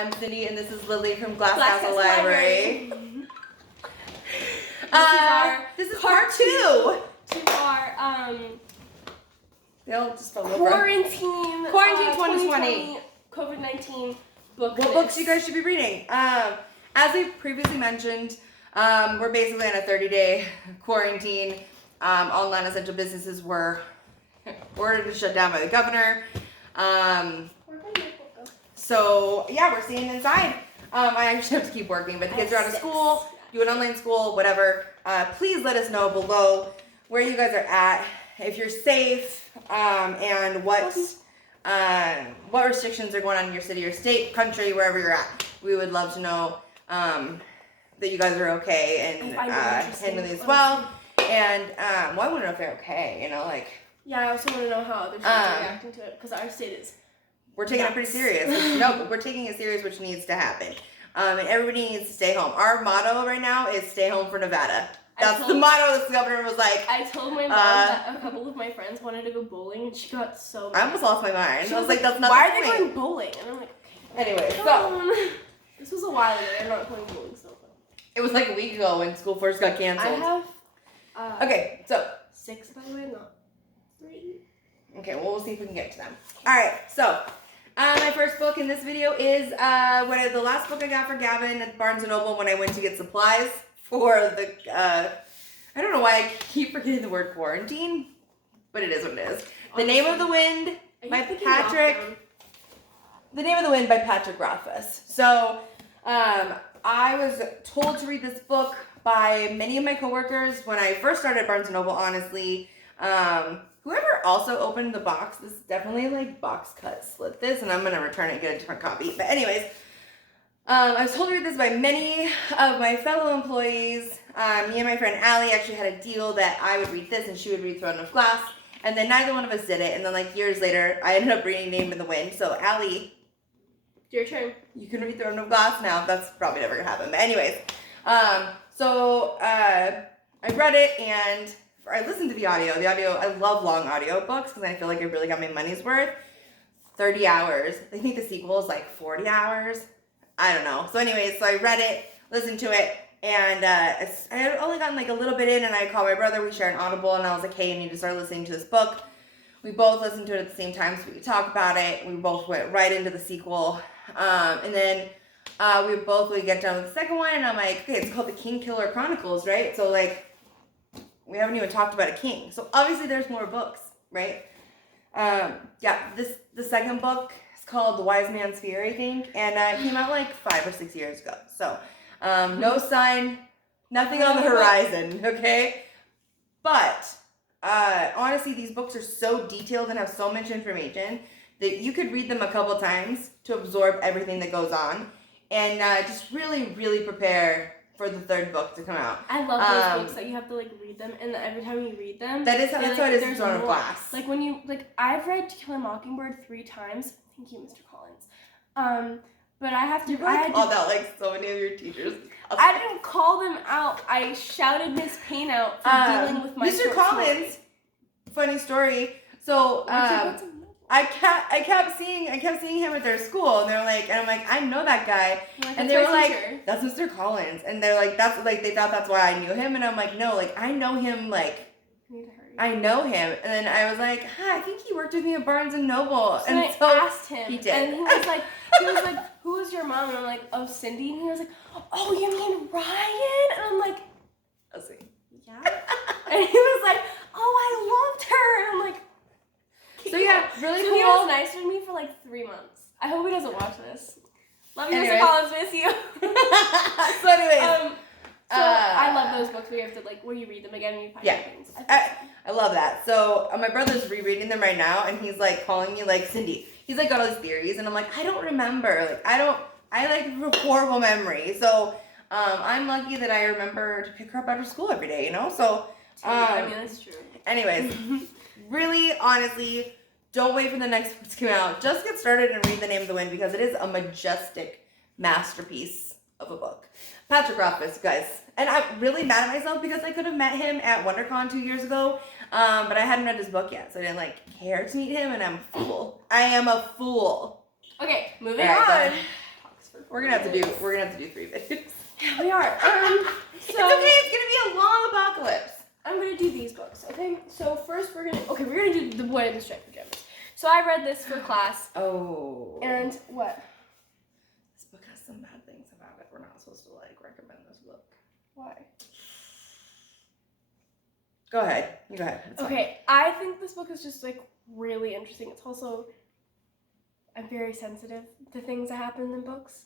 I'm Cindy, and this is Lily from Glass Glass Castle Castle Library. This is part 2 to our They'll just fall over. quarantine 2020 COVID-19 book. What books you guys should be reading? As I previously mentioned, we're basically on a 30-day quarantine. All non-essential businesses were ordered to shut down by the governor. So yeah, we're staying inside. I actually have to keep working, but the kids are out of school, doing online school, whatever. Please let us know below where you guys are at, if you're safe, and what restrictions are going on in your city or state, country, wherever you're at. We would love to know that you guys are okay and handling as well. And I want to know if they're okay. You know, like. Yeah, I also want to know how other states are reacting to it because our state is. We're taking it pretty serious. No, but we're taking it serious, which needs to happen. And everybody needs to stay home. Our motto right now is stay home for Nevada. That's the motto. This governor was like. I told my mom that a couple of my friends wanted to go bowling, and she got so mad. I almost lost my mind. She I was like, that's not. Why are they going bowling? And I'm like, okay. Anyway, so. This was a while ago. They're not going bowling still. It was like a week ago when school first got canceled. I have. Okay, so. 6, by the way, not 3. Okay, well, we'll see if we can get to them. All right, so. My first book in this video is the last book I got for Gavin at Barnes & Noble when I went to get supplies for the, I don't know why I keep forgetting the word quarantine, but it is what it is. The Name of the Wind by Patrick Rothfuss. So, I was told to read this book by many of my coworkers when I first started at Barnes & Noble, honestly. Whoever also opened the box, this is definitely like box cut, slit this, and I'm going to return it and get a different copy. But anyways, I was told to read this by many of my fellow employees. Me and my friend Allie actually had a deal that I would read this and she would read Throne of Glass. And then neither one of us did it. And then like years later, I ended up reading Name in the Wind. So Allie, your turn. You can read Throne of Glass now. That's probably never going to happen. But anyways, I read it and... I listened to the audio. I love long audio books because I feel like I really got my money's worth. 30 hours. I think the sequel is like 40 hours. I don't know. So anyways, so I read it, listened to it, and I had only gotten like a little bit in, and I called my brother. We share an Audible, and I was like, hey, you need to start listening to this book. We both listened to it at the same time so we could talk about it. We both went right into the sequel. And then we get done with the second one, and I'm like, okay, it's called The Kingkiller Chronicles, right? So like, we haven't even talked about a king. So obviously there's more books, right? The second book is called The Wise Man's Fear, I think. And it came out like 5 or 6 years ago. So no sign, nothing on the horizon, okay? But honestly, these books are so detailed and have so much information that you could read them a couple times to absorb everything that goes on. And just really, really prepare for the third book to come out. I love those books that you have to like read them, and every time you read them, that's how it is in Throne of Glass. Like when you I've read To Kill a Mockingbird 3 times. Thank you, Mr. Collins. But I have to. I had called out like so many of your teachers. I didn't call them out. I shouted Miss Payne out for dealing with my Mr. Collins. Funny story. So I kept seeing him at their school, and they're like, and I'm like, I know that guy, and they were like, that's Mr. Collins, and they're like, that's like they thought that's why I knew him, and I'm like, no, like I know him, like I know him, and then I was like, I think he worked with me at Barnes and Noble, and so I asked him, he did, and he was like, who is your mom? And I'm like, oh, Cindy, and he was like, oh, you mean Ryan? And I'm like, I'll see, yeah, and he was like, oh, I loved her, and I'm like. So yeah, really cool. He was nice to me for like 3 months. I hope he doesn't watch this. Love you, Mr. Collins. Miss you. So anyways, I love those books where you have to like where you read them again and you find things. I love that. So my brother's rereading them right now, and he's like calling me like Cindy. He's like got all these theories, and I'm like, I don't remember. Like I like horrible memory. So I'm lucky that I remember to pick her up after school every day. You know. So I mean that's true. Anyways. Really, honestly, don't wait for the next book to come out. Just get started and read The Name of the Wind because it is a majestic masterpiece of a book. Patrick Rothfuss, guys. And I'm really mad at myself because I could have met him at WonderCon 2 years ago, but I hadn't read his book yet, so I didn't care to meet him, and I'm a fool. I am a fool. Okay, moving on. We're gonna have to do 3 videos. Yeah, we are. It's okay. It's gonna be a long apocalypse. I'm gonna do these books. Okay. So first we're gonna do The Boy in the Striped Pajamas. So I read this for class. Oh. And what? This book has some bad things about it. We're not supposed to recommend this book. Why? Go ahead. You go ahead. It's fine. Okay, I think this book is just really interesting. It's also, I'm very sensitive to things that happen in books.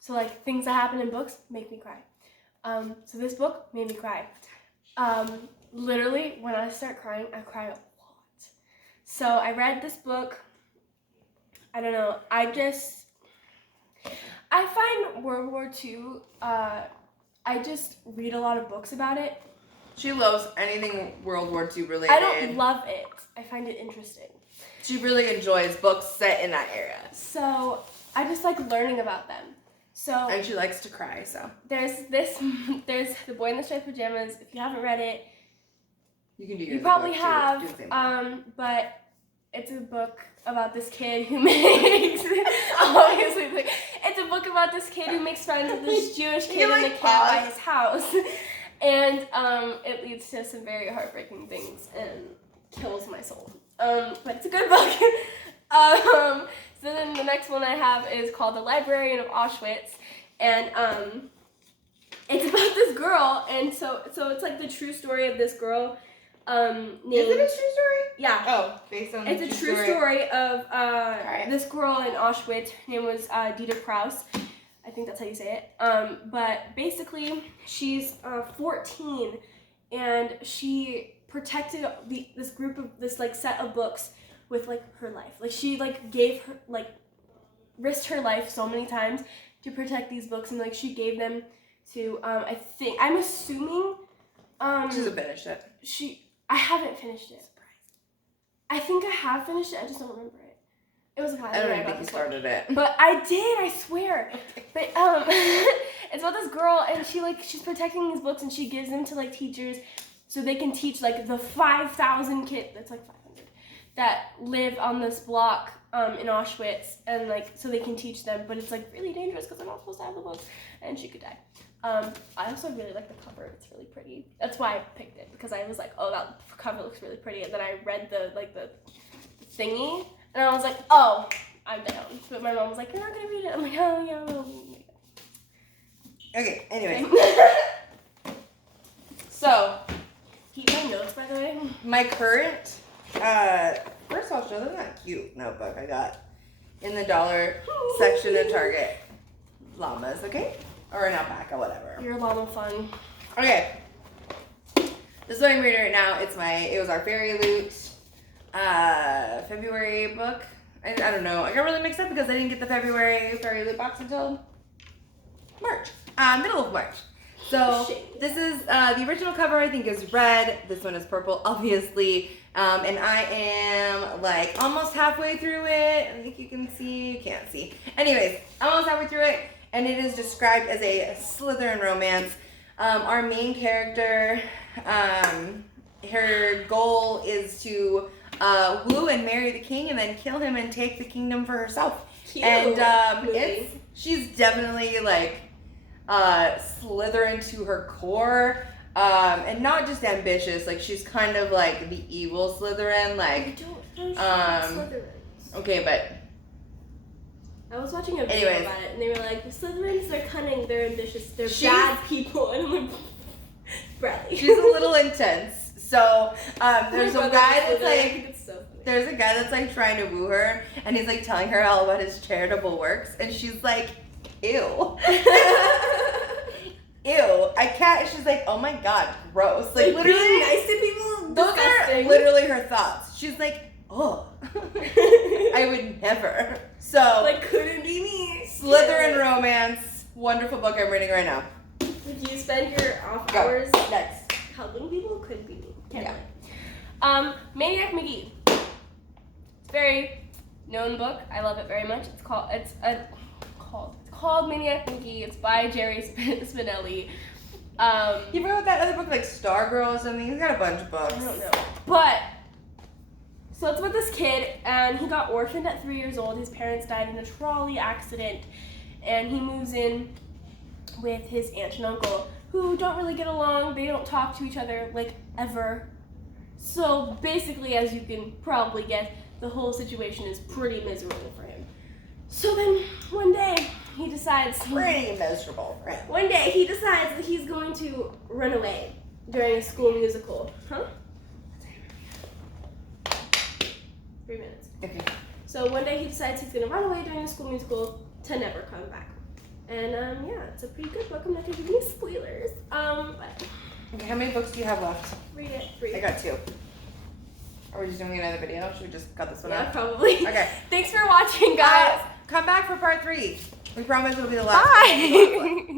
So things that happen in books make me cry. So this book made me cry. Literally, when I start crying, I cry a lot. So I read this book. I don't know. I find World War II. I just read a lot of books about it. She loves anything World War II related. I don't love it. I find it interesting. She really enjoys books set in that era. So I just like learning about them. So And she likes to cry, so. there's The Boy in the Striped Pajamas. If you haven't read it, You can do you yours probably book, too. have. Do the same thing. But it's a book about this kid who makes obviously it's a book about this kid who makes friends with this Jewish kid in the camp by his house. And it leads to some very heartbreaking things and kills my soul. But it's a good book. So then the next one I have is called The Librarian of Auschwitz, and it's about this girl, and so it's the true story of this girl. Named, Is it a true story? Yeah. Oh, based on It's a true story of Alright. this girl in Auschwitz. Her name was Dita Kraus. I think that's how you say it. But basically, she's 14, and she protected this set of books with her life. She gave her risked her life so many times to protect these books, and she gave them to I'm assuming She hasn't finished it. I haven't finished it. I think I have finished it. I just don't remember it. It was a I don't even think you started it. But I did, I swear. But it's about this girl, and she's protecting these books, and she gives them to teachers so they can teach the 5,000 kids. That's 500 that live on this block in Auschwitz, and so they can teach them. But it's really dangerous because they're not supposed to have the books, and she could die. I also really like the cover. It's really pretty. That's why I picked it, because I was oh, that cover looks really pretty, and then I read the thingy. And I was oh, I'm down. But my mom was you're not gonna read it. I'm oh, yeah, well. Okay, anyways. So, Keep my notes, by the way. my current, first of all, show them that cute notebook I got in the dollar section of Target. Llamas, okay? Or an alpaca, whatever. You're llama fun. Okay. This is what I'm reading right now. It was our Fairy Loot February book. I don't know. I got really mixed up because I didn't get the February Fairy Loot box until March. Middle of March. So this is the original cover, I think, is red. This one is purple, obviously. And I am almost halfway through it. I think you can see. You can't see. Anyways, almost halfway through it. And it is described as a Slytherin romance. Our main character, her goal is to woo and marry the king and then kill him and take the kingdom for herself. Cute. And she's definitely Slytherin to her core. And not just ambitious, she's kind of the evil Slytherin, okay, but I was watching a video about it, and they were the Slytherins, they're cunning, they're ambitious, they're bad people, and I'm Bradley. She's a little intense. So, there's a guy that's so there's a guy that's trying to woo her, and he's telling her all about his charitable works, and she's ew. Ew, I can't. She's oh my god, gross. Literally, being nice to people. Those disgusting. are literally her thoughts. She's oh, I would never. So, couldn't be me. Slytherin romance, wonderful book I'm reading right now. Would you spend your off Go. hours Next. helping people? Could be me. Can't Yeah. relate. Maniac McGee. It's a very known book. I love it very much. It's called Maniac McGee. It's by Jerry Spinelli. You wrote that other book Stargirl or something? He's got a bunch of books. I don't know. But so it's about this kid, and he got orphaned at 3 years old. His parents died in a trolley accident, and he moves in with his aunt and uncle, who don't really get along. They don't talk to each other, like, ever. So basically, as you can probably guess, the whole situation is pretty miserable for him. So then one day he decides Pretty miserable, right? one day he decides that he's going to run away during a school musical. Huh? 3 minutes. Okay. So one day he decides he's gonna run away during the school musical to never come back. And yeah, it's a pretty good book. I'm not gonna give you any spoilers. But Okay, how many books do you have left? read it. Read I it. got 2. Are we just doing another video? Should we just cut this one Yeah, out? probably. Okay. Thanks for watching, guys. Come back for part 3. We promise it'll be the last. Bye.